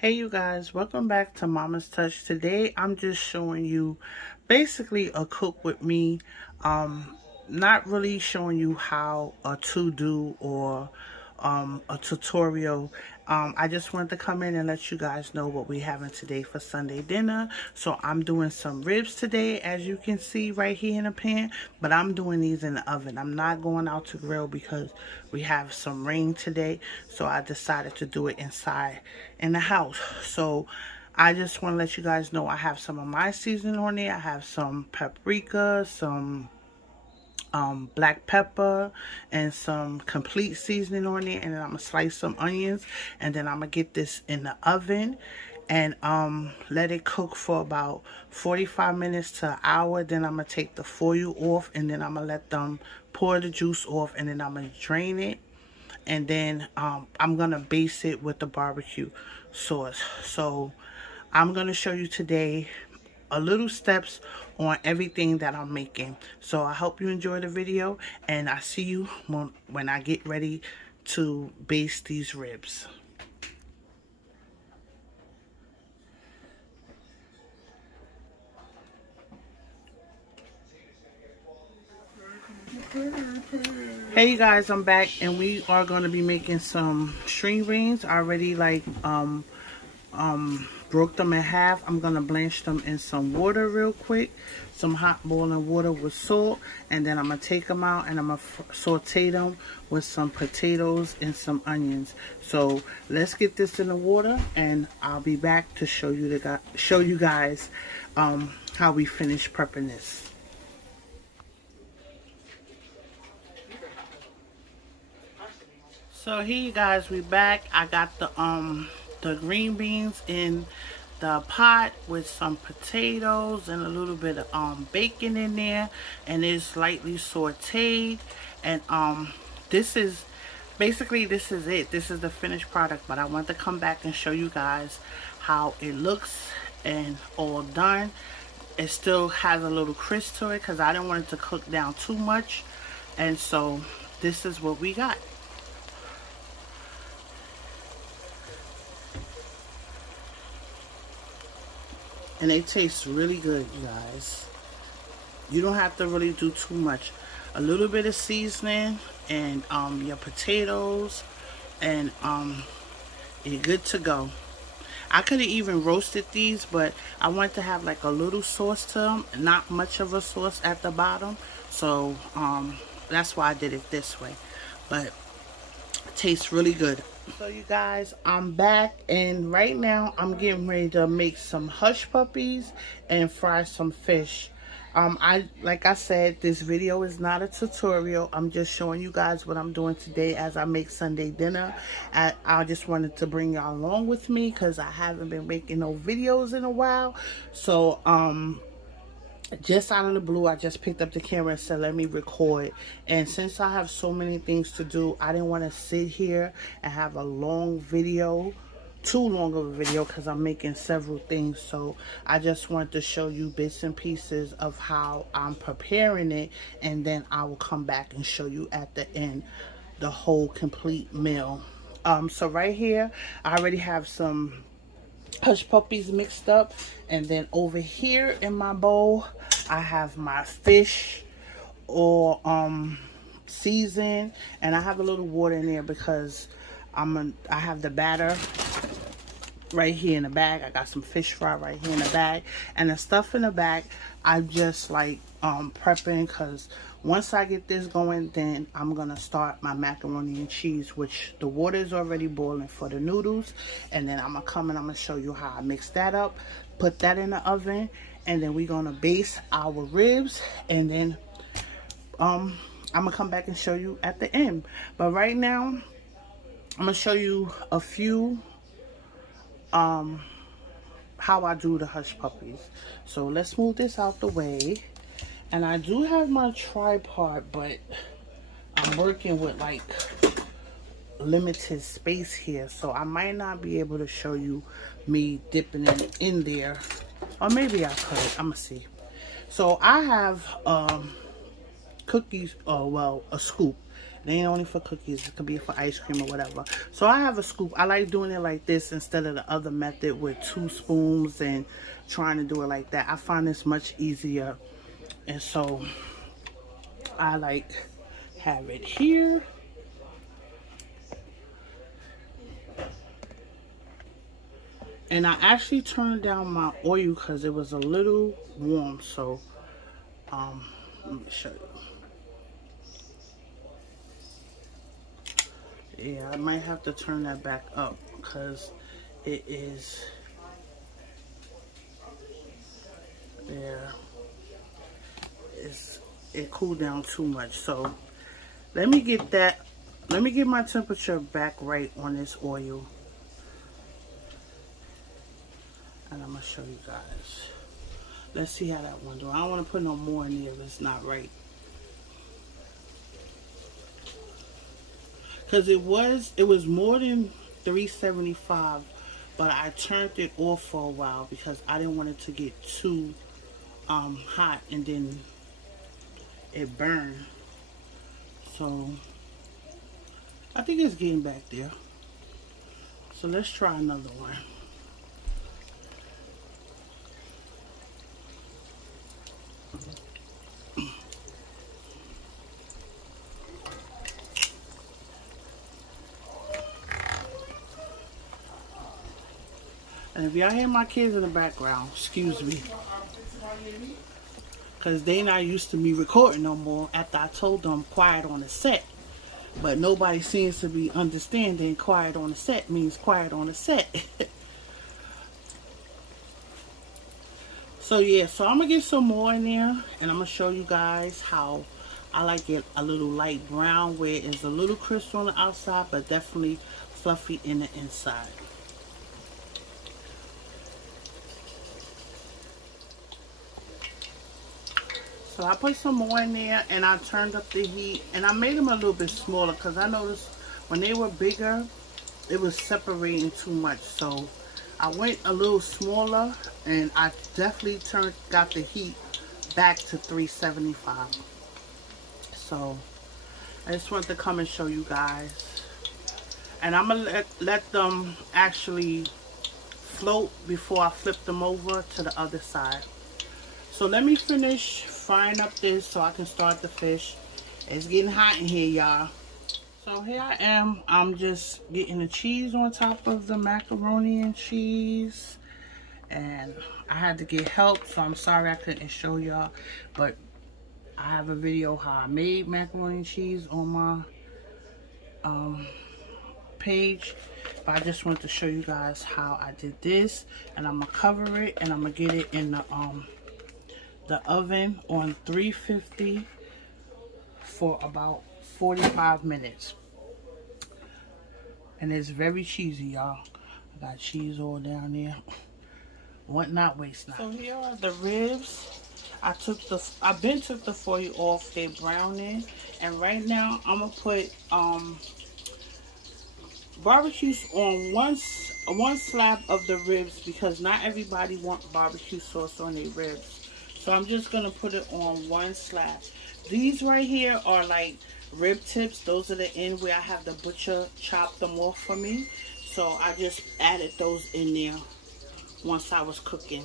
Hey you guys, welcome back to Mama's Touch. Today I'm just showing you basically a cook with me. Not really showing you how a to-do or a tutorial. I just wanted to come in and let you guys know what we're having today for Sunday dinner. So I'm doing some ribs today, as you can see right here in the pan, but I'm doing these in the oven. I'm not going out to grill because we have some rain today, so I decided to do it inside in the house. So I just want to let you guys know I have some of my seasoning on there. I have some paprika, some black pepper, and some complete seasoning on there, and then I'm gonna slice some onions, and then I'm gonna get this in the oven and let it cook for about 45 minutes to an hour. Then I'm gonna take the foil off, and then I'm gonna let them pour the juice off, and then I'm gonna drain it, and then I'm gonna base it with the barbecue sauce. So I'm gonna show you today a little steps on everything that I'm making. So I hope you enjoy the video, and I see you when I get ready to baste these ribs. Hey you guys, I'm back, and we are going to be making some string beans. I already broke them in half. I'm gonna blanch them in some water real quick, some hot boiling water with salt, and then I'm gonna take them out and I'm gonna saute them with some potatoes and some onions. So let's get this in the water, and I'll be back to show you guys how we finish prepping this. So here you guys, we back. I got the green beans in the pot with some potatoes and a little bit of bacon in there, and it's lightly sauteed. And this is basically, this is it. This is the finished product, but I want to come back and show you guys how it looks and all done. It still has a little crisp to it because I didn't want it to cook down too much, and so this is what we got. And they taste really good, you guys. You don't have to really do too much. A little bit of seasoning and your potatoes, and you're good to go. I could have even roasted these, but I wanted to have like a little sauce to them, not much of a sauce at the bottom. So that's why I did it this way. But it tastes really good. So you guys, I'm back, and right now I'm getting ready to make some hush puppies and fry some fish. Like I said, this video is not a tutorial. I'm just showing you guys what I'm doing today as I make Sunday dinner. I just wanted to bring y'all along with me because I haven't been making no videos in a while. So just out of the blue, I just picked up the camera and said, let me record. And since I have so many things to do, I didn't want to sit here and have a long video, too long of a video, because I'm making several things. So I just wanted to show you bits and pieces of how I'm preparing it, and then I will come back and show you at the end the whole complete meal. So right here, I already have some hush puppies mixed up, and then over here in my bowl I have my fish or seasoned, and I have a little water in there because I have the batter right here in the bag. I got some fish fry right here in the bag, and the stuff in the bag I just like prepping, because once I get this going, then I'm gonna start my macaroni and cheese, which the water is already boiling for the noodles. And then I'm gonna come and I'm gonna show you how I mix that up, put that in the oven, and then we're gonna baste our ribs, and then I'm gonna come back and show you at the end. But right now I'm gonna show you a few how I do the hush puppies. So let's move this out the way. And I do have my tripod, but I'm working with like limited space here, so I might not be able to show you me dipping it in there, or maybe I could. I'm gonna see. So I have cookies, well, a scoop, It ain't only for cookies. It could be for ice cream or whatever. So I have a scoop. I like doing it like this instead of the other method with 2 spoons and trying to do it like that. I find this much easier. And so I like have it here. And I actually turned down my oil because it was a little warm. So let me show you. Yeah, I might have to turn that back up because it is there. It cooled down too much. So let me get that. Let me get my temperature back right on this oil. And I'm gonna show you guys. Let's see how that one do. I don't want to put no more in there if it's not right. Because it was more than 375, but I turned it off for a while because I didn't want it to get too hot and then it burned. So I think it's getting back there. So let's try another one. And if y'all hear my kids in the background, excuse me. Because they not used to me recording no more after I told them quiet on the set. But nobody seems to be understanding quiet on the set means quiet on the set. So yeah, so I'm going to get some more in there. And I'm going to show you guys how I like it a little light brown where it's a little crisp on the outside but definitely fluffy in the inside. So I put some more in there and I turned up the heat and I made them a little bit smaller because I noticed when they were bigger it was separating too much. So I went a little smaller and I definitely got the heat back to 375. So I just wanted to come and show you guys. And I'm going to let them actually float before I flip them over to the other side. So let me finish frying up this so I can start the fish. It's getting hot in here, y'all. So here I am. I'm just getting the cheese on top of the macaroni and cheese. And I had to get help, so I'm sorry I couldn't show y'all. But I have a video how I made macaroni and cheese on my page. But I just wanted to show you guys how I did this. And I'm going to cover it and I'm going to get it in the oven on 350 for about 45 minutes. And it's very cheesy, y'all. I got cheese all down there. Want not, waste not. So here are the ribs. I've been took the foil off. They're browning. And right now I'm gonna put barbecue on one slab of the ribs because not everybody wants barbecue sauce on their ribs. So I'm just going to put it on one slab. These right here are like rib tips. Those are the end where I have the butcher chop them off for me. So I just added those in there once I was cooking.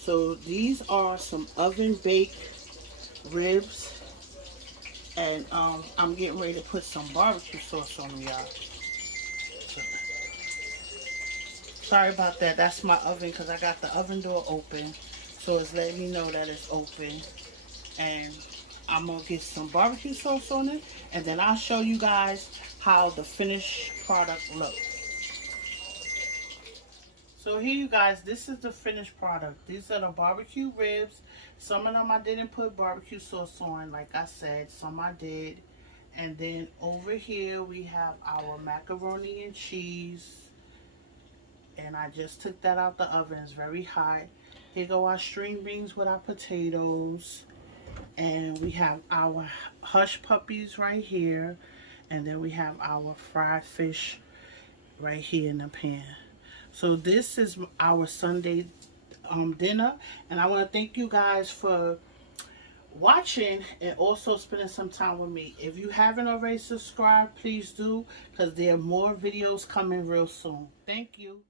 So these are some oven baked ribs. And I'm getting ready to put some barbecue sauce on them, y'all. So, sorry about that. That's my oven because I got the oven door open. So it's letting me know that it's open. And I'm going to get some barbecue sauce on it. And then I'll show you guys how the finished product looks. So here you guys, this is the finished product. These are the barbecue ribs. Some of them I didn't put barbecue sauce on, like I said. Some I did. And then over here we have our macaroni and cheese. And I just took that out the oven. It's very hot. Here go our string beans with our potatoes. And we have our hush puppies right here. And then we have our fried fish right here in the pan. So this is our Sunday dinner. And I want to thank you guys for watching and also spending some time with me. If you haven't already subscribed, please do, because there are more videos coming real soon. Thank you.